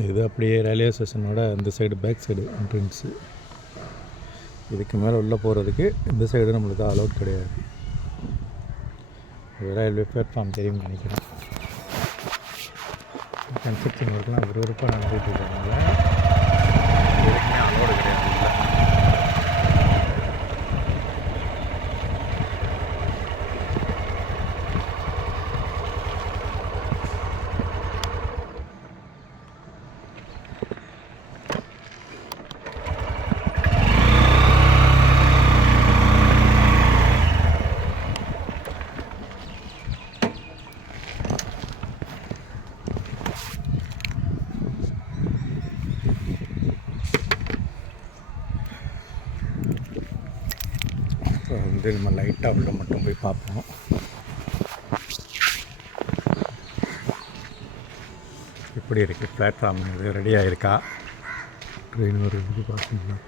இது அப்படியே ரயில்வே ஸ்டேஷனோட இந்த சைடு பேக் சைடு என்ட்ரன்ஸு. இதுக்கு மேலே உள்ளே போகிறதுக்கு இந்த சைடு நம்மளுக்கு அலோட் கிடையாது. இது ரயில்வே பிளாட்ஃபார்ம் தெரியும்னு நினைக்கிறேன். கன்ஸ்ட்ரக்ஷன் ஒர்க்லாம் விறுவிறுப்பாக நடந்துகிட்டு இருக்கிறதுனால எதுக்குமே அலோடு கிடையாது. வந்து நம்ம லைட்டாக உள்ள மட்டும் போய் பார்ப்போம். எப்படி இருக்குது பிளாட்ஃபார்ம்? இது ரெடியாக இருக்கா? ட்ரெயின் வருது பார்த்தீங்களா?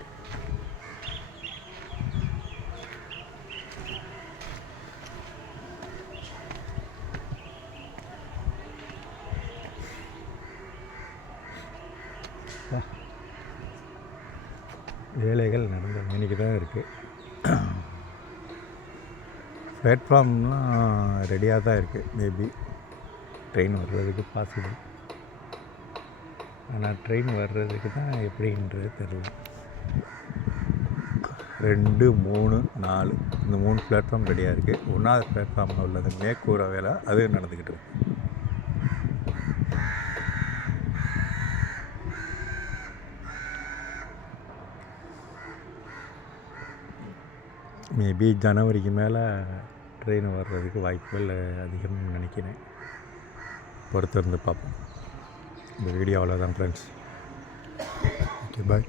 வேலைகள் நடந்த மணிக்கு தான் இருக்குது. பிளாட்ஃபார்ம்லாம் ரெடியாக தான் இருக்குது. மேபி ட்ரெயின் வர்றதுக்கு பாசிபிள். ஆனால் ட்ரெயின் வர்றதுக்கு தான் எப்படின்றது தெரியல. 2, 3, 4 இந்த 3 பிளாட்ஃபார்ம் ரெடியாக இருக்குது. 1வது பிளாட்ஃபார்மில் உள்ளது மேற்கூரை வேலை அது நடந்துக்கிட்டு இருக்கு. மேபி ஜனவரிக்கு மேலே ட்ரெயின் வர்றதுக்கு வாய்ப்புகள் அதிகம்னு நினைக்கிறேன். பொறுத்திருந்து பார்ப்போம். இந்த வீடியோ அவ்வளோதான் ஃப்ரெண்ட்ஸ். ஓகே, பாய்.